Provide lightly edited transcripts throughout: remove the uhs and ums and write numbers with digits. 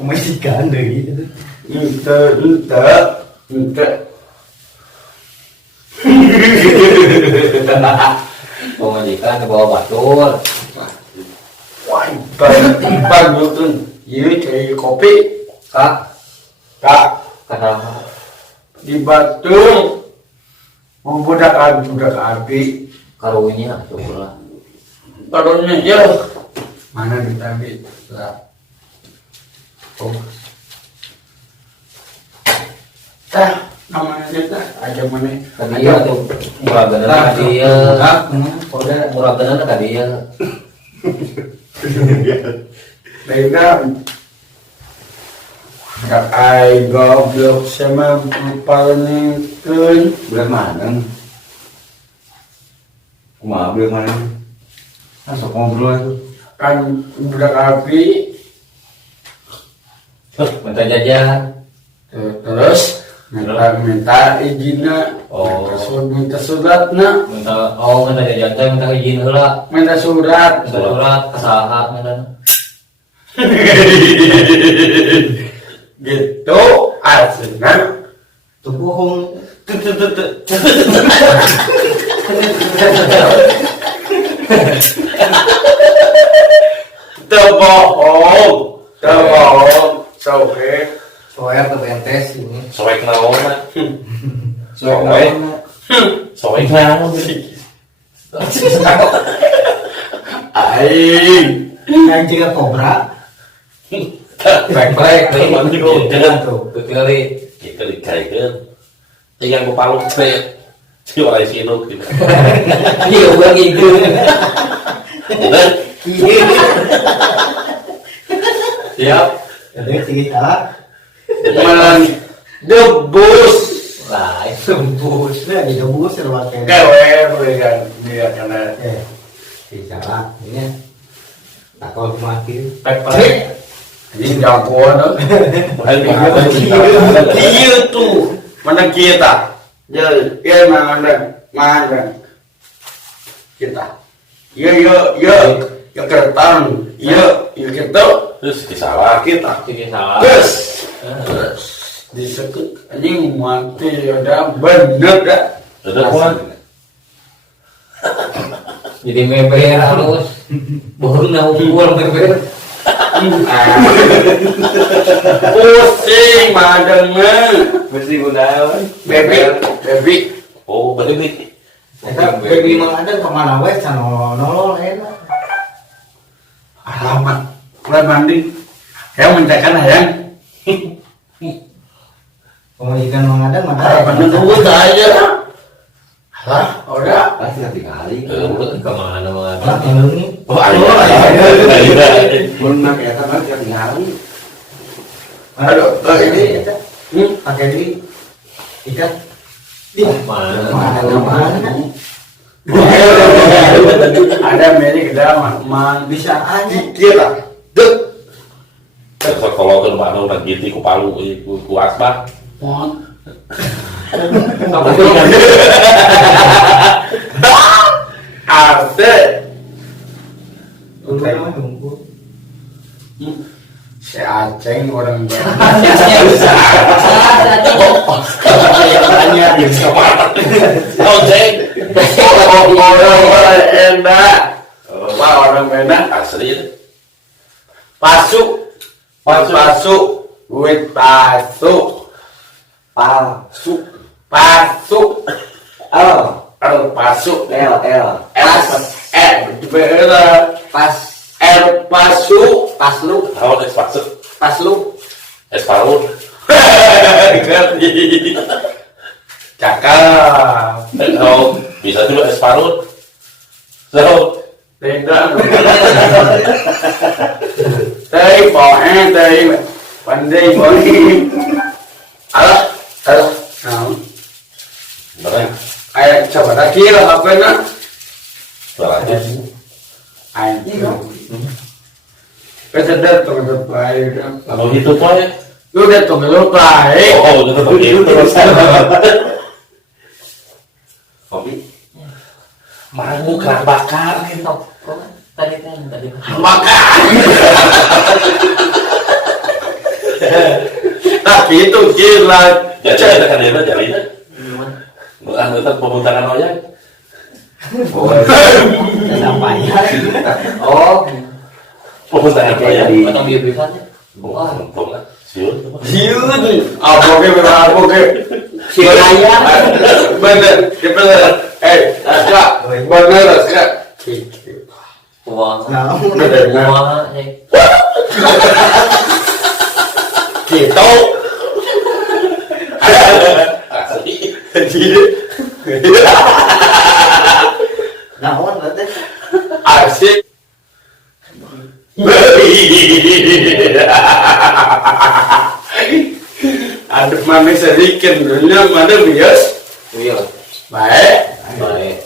Majikan deh gitu. Ente. Majikan ke bawah batur. Wah, iban gitu. Iya kayak kopi. Kak, kenapa? Di Batu mau budak api Karunya syukurlah. karunya ya mana kita ambil lah namanya kita aja mana Kadieu tuh murah bener kadieu. Murah bener kadieu. mereka nggak ai goblok sama paling kun Bulan mana? Kumaha bulan mana? Masuk ngobrol itu. kan budak api Minta jajan. terus minta izinnya minta suratnya Minta jajan teh minta izin heula. minta surat Minta surat ke saha minta. gitu aslinya Tuh bohong. Tebohong sohe Soer tuh entes ini. Soek naon? Soer. Soek naon? aing Kan juga kobra. Baik-baik nih. Jangan tuh. Kali. Kita dikaitkan. Yang kepala saya. Si orang sino gitu. Iya gua gitu. Bener? Siap. Jadi kita malah debus Lah, itu bus, nah di bus terus kayak. kewe kan dia karena Salah, ini. Tak kau mati. pepek ini jagoan iya tuh mana kita ya mana kita ya keretang ya kita Terus disalah kita. bikin salah. terus disebut anjing mati ada bener dah Udah kuat. Jadi meber halus. Bohong na ukur meber. pusing madengnya Mesti gunawan. baby Oh, berarti Kita baby mang ada kemana wes nolol enak. alamat mulai banding saya mencekan ayam Kalau ikan mang ada mana? harapan tunggu aja lah udah Pasti kali. Kemana mana? Lah ini. oh ada. Belum nak ya kan tiap hari. aduh ini Pakai di ikan. Mana? Mana? ada milik dalam Bisa aja. kita dek Kalau ke mana udah gitu ku palu ku asbak. arte Untuk yang nunggu. si Aceng orang orang enak orang enak Asli. pasuk duit pasuk Palsu. pasuk Oh, pasuk L. Pas. pasuk Paslu. Tahu ekspasut. Paslu. Esparut. cakap Oh, bisa juga esparut. So, tidak tadi poin tadi pandai poin alah bener. ayat coba tak kira apa nak Soalnya ayat kesedar tuh baik kalau itu tuh ya. lu udah tuh baik Oh, itu begitu terus. Kopi. Mau kerak bakar gitu. tadi. Makan. Tak gitu gila. Jadi kita kan dia jadi itu. Anggota pemutaran oyak. Apa ya? Oh, Pemutaran oyak. atau dia biasanya? Untung lah. Siun. Siun. Apa ke memang apa ke? Siun aja. Bener, bener. Kak, bener kak. Wah, Bener. wah, Gitu. Asli. Naon berarti? Asik. Aduk mami sedikit dunia mana bias? iya, Baik. baik.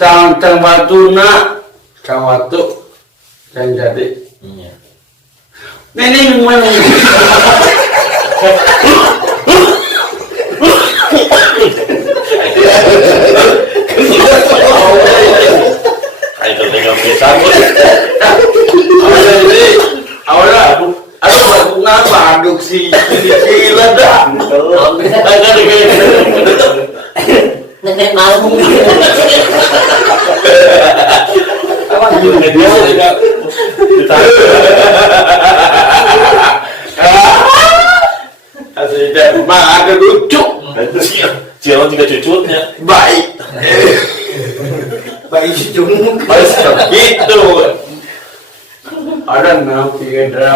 Tang batu nak, tang batu yang jadi. Iya. Ini mana? Ayo tengok kita. Awalnya ini, awalnya aduh kenapa aduk si gila dah. Nenek malu. Asli dah, mak ada lucu. Cium juga cucunya. Baik. Baik jung. Gitu. Ada nanti ada.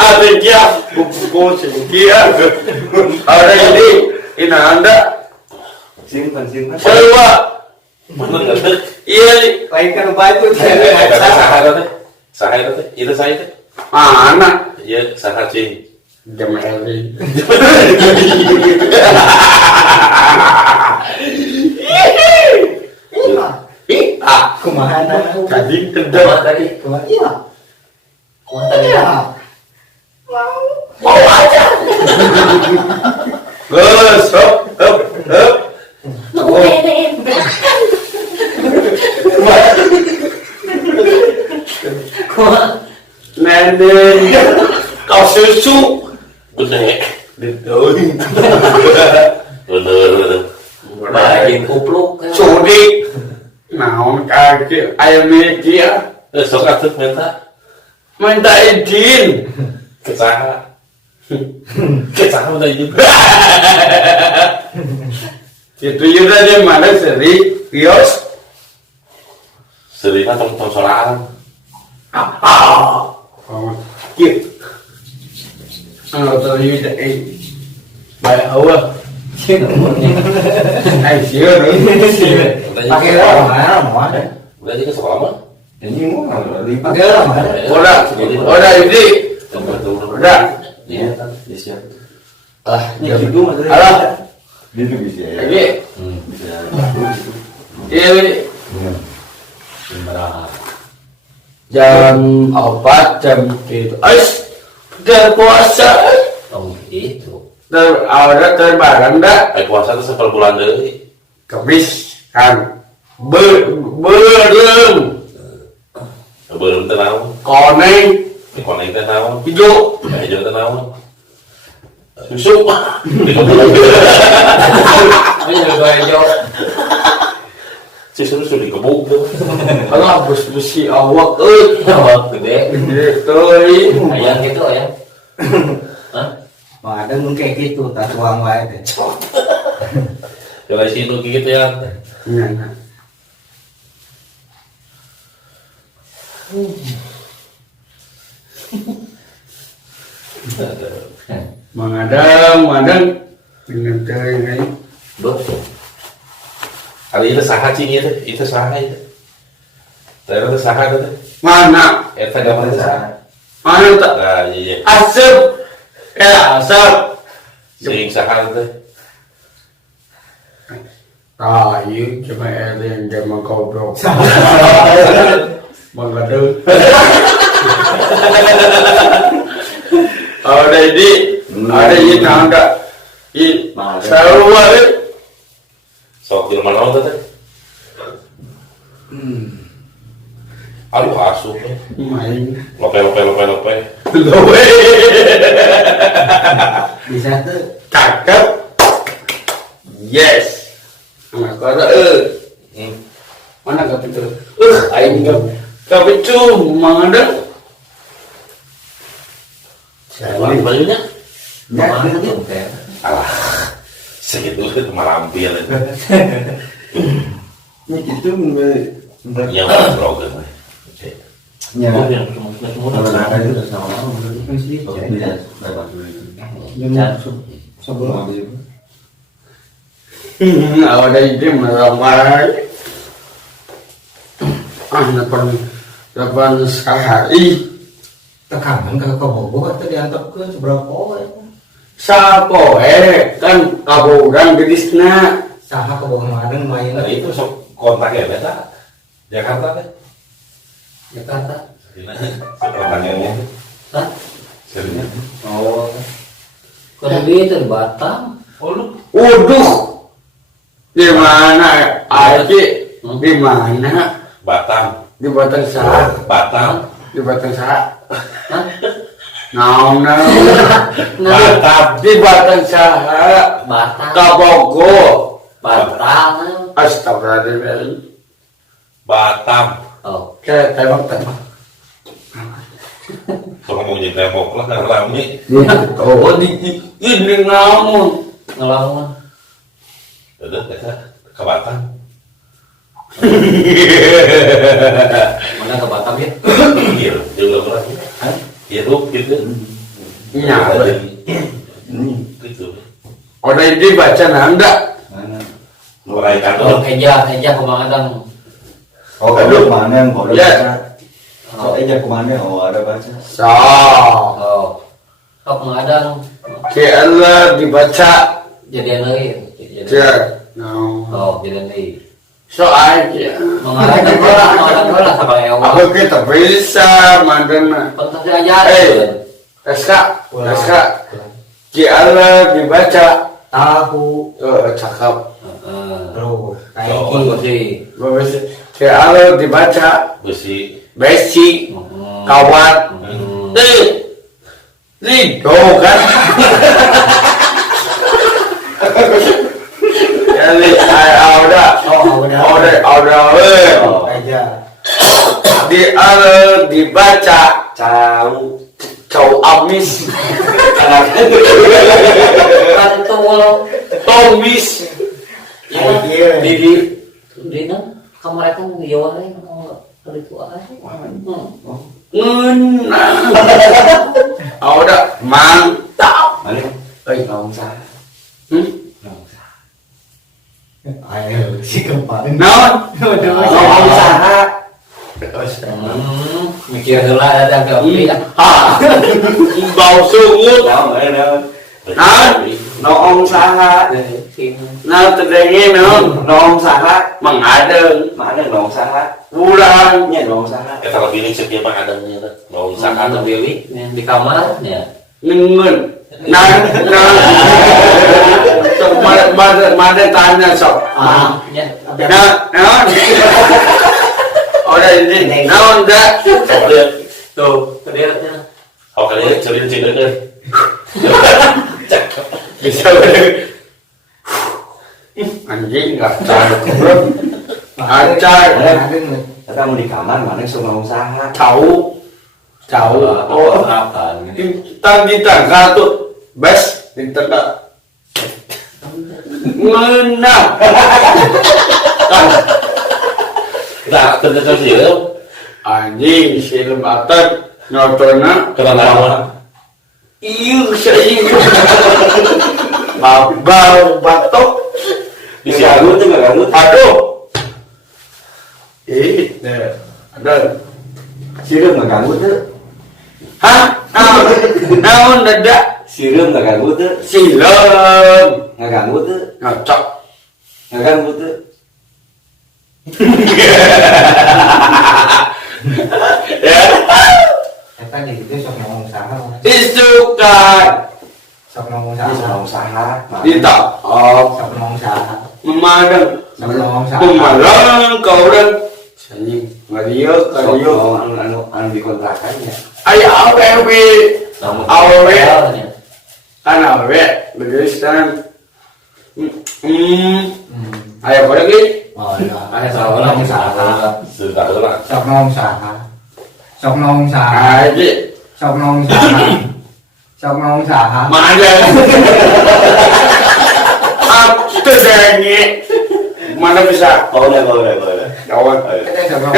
Ada dia, buku dia. Ada ini anda. Simpan. Sewa. Bener nggak tuh? Iya. Lain kan batu Sahai teh, itu saya teh. Anak. Iya, sahai cing. Jam Eli. Kumaha Tadi Kumaha kedua. tadi? Kumaha iya. Kumaha tadi? Mau aja. Gus, hop. Kumaha? Nenek, kau susu. Bener. Betul. Bener. Bagian kupluk. Sudi. Naon kaki ayam media. Sok atuh Minta izin. kesaha. Kesaha udah itu. Itu juga dia mana seri kios. Serina tong solaan. Gitu. Tahu juga baik awal. Siur. Pakai orang mana? Udah jadi sekolah mah. Ini mau pakai orang mana? Udah ini. Udah. Iya kan, bisa. Ini gitu mas. Halo. Gitu bisa ya. Lagi. Bisa. Iya ini. Berapa? Jam 4 jam itu. Ais. Udah puasa. Oh itu. Ada terbarang dah. Puasa tuh sepuluh bulan deui. Kemis kan. Belum. Belum teu naon. Koneng. Koneng teh naon. Hijau. Hijau teh naon. Susu. Ayo hijau. Si susu dikebuk tuh. Alah besi awak Awak gede. gitu. Ayang gitu ayang. Hah? Wah, ada mungkin gitu, tak uang wae teh. Jangan situ gitu ya. Mengadang dengan teh ini. Betul. Hari itu saha cing itu saha itu. Tadi itu saha itu. Mana? Eta gambar saha. Mana tak? Nah, iya. Asap. Asap. Sing saha itu. Iya cuma yang cuma goblok. Mengadang. Ada ini, ada ini tangga. Sarua Sok jelema naon teh? Aduh asup. main Lope. loe Bisa tuh. cakep yes anak ada mana gak pintu aing gak pintu mangada Bajunya Mana tuh teh? alah segitu malampir itu. Ini gitu menurut Yang program. ya. Kalau ada itu sama-sama menurut sih. Tidak dapat Sebelum ada ide meramai depan sehari tekanan ke Bogor atau diantar ke seberapa poe? sapoe kan kaburan gedisna Saha ke Bogor Madeng main Nah, itu sok kontak ya beta. Jakarta teh. Jakarta. Kontaknya. Hah? Serius. Oh. Kalau itu di Batam. Oh lu waduh di mana Aji di mana Batam. di Batang Sah Batam. di Batang Sah Hah? naon Batam. di Batang Sah Batam. Kabogo Batam. astagfirullahaladzim Batam. Oh. saya tembak Kalau mau jadi tembok lah rame. oh di ini ngamun Ngelawan. Udah kita ke Batam. Mana ke Batam ya? Iya, dia udah pernah. Iya tuh gitu. iya Gitu. udah ini baca nanda Mulai Oh, kantor. Eja ke Bang Adang. Oh, kalau kemana yang boleh Ya. baca? Oh, kemana? Oh, ada baca. so Oh. Ke Bang Adang. si Allah dibaca Jadian lagi. dia no Oh, jadian lagi. so aja Mengarahkan bola sama Ewa. aku kita bisa mandana Kontak aja. SK SK si Allah dibaca Tahu, cakep bro. Kayak Oh, gitu. Bagus sih. si Allah dibaca Besi. besi kawan Lido kan jadi udah Oh, udah. udah Aja. dibaca cau amis Kantul. tomis Kayak gitu. di Dina kamar kan diwarai kalau itu aja. udah mantap Ngomong sah. Ayo, si kemarin. non Usaha. Mikir heula ada ke beli kan. bau sungut noong saha nah terdengi noong saha mengadeng pulang Kita lebih nih setiap adanya tuh. Mau usaha Sangat tuh. beli di kamar ya. ngengen nah sok mana tanya sok Ya. nah udah ini nah udah Tuh, dia Kau kali cerita kan. bisa anjing nggak Acar. Kita mau di kamar, mana semua usaha. tahu oh apa tang di tengah tuh bes di tengah menang Nah, ternyata sih ya. anjing film atas nontonnya Kena nama. iya saya babau batok Di Siagu tuh nggak ganggu. aduh ada Sirum nggak ganggu tuh. hah naon dadak Sirum nggak ganggu tuh. silem Nggak ganggu tuh. ngocok Nggak ganggu tuh. ya Kita di situ sok ngomong usaha. isukan Sok nong Ini usaha. usaha. Dita. Oh, Sok nong usaha. memandang. Sok nong usaha. Memandang kau dan sini. Ngariuk, Sok ngariuk. anu dikontrakannya. Ayah awe. Awe. Awe. Kan awe. Begitu. Ayo kau lagi. Oh iya. Sok nong usaha. Sudah lah. Sok nong usaha. Sok nong usaha. Aja. Sok nong usaha. Sok nong usaha. Mana? Itu jangan. Mana bisa? Boleh. Kawan. Kita sok nong.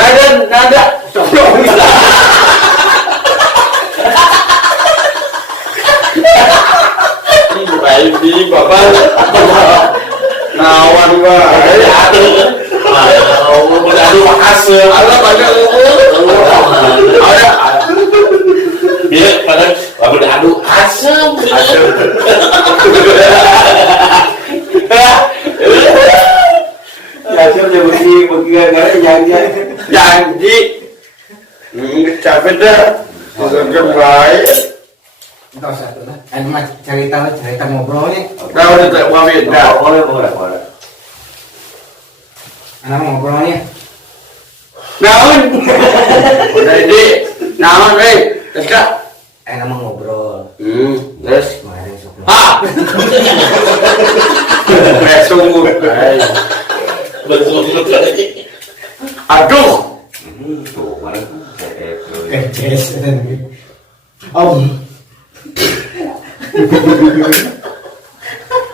Nada. Sombong. Baik di bapak. Nawan baik. Udah lu hasil. Ada banyak ada. Iya, pada udah adu asem. Hasil. Hasilnya begini gara-gara Janji. Capek dah. Sesuatu baik. Itu satu lah. Mah cerita ngobrolnya. Kau udah tak wafat dah. Boleh. Anak ngobrolnya. Naon. Udah ini. Naon, weh. Dekat. Enak mah ngobrol. Terus. Kemarin sok nong. Ah. Sungguh. Betul. Aduh. Tuh, mana? Keces. Om.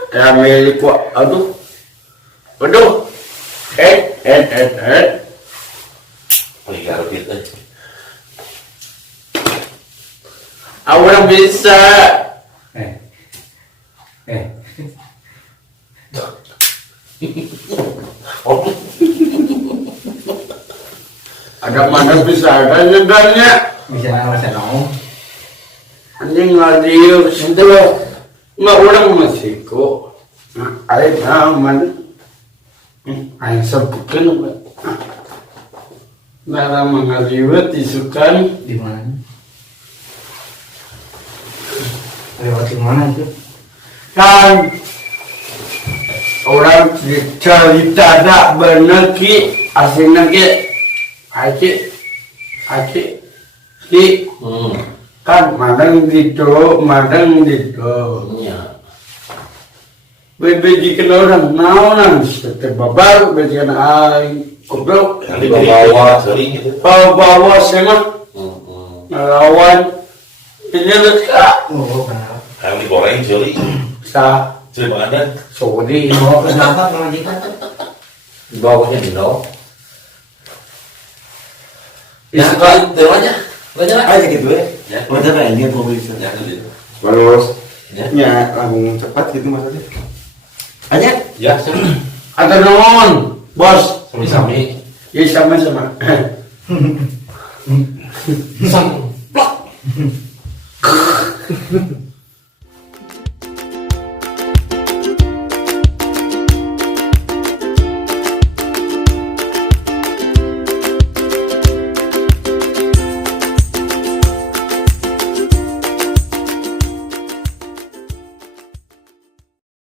Kami kuat. Aduh. Ligar gitu. Awak bisa. Ada mana bisa ada nyedanya. Bisa nama saya nong. Anjing ngadiu situ loh. Nggak orang masih kok. Ayo aman. Ayo sebutkan. Dalam mengaliwat disukan. Di mana? Lewat di mana itu? Kan orang cerita tak benar ki aslinya ki aci kan madang gitu Iya. bebe jika orang naonan setiap babar bebe kan ay goblok Nanti bawa sering gitu. bawa sama ngelawan ini dekat Oh, kenapa? Yang digoreng jeli. sa Jeli mana? sodi Oh, kenapa pengajian? Bawahnya di bawah. Ya, kalau temanya. Banyak Aja gitu ya. Ya. Masa kayak ini mau bisa. Ya, gitu. bagus Ya. Ya, langsung cepat gitu maksudnya. Aja. Ya, siapa? ada non bos Sami-sami. ya sama Sam. Plak.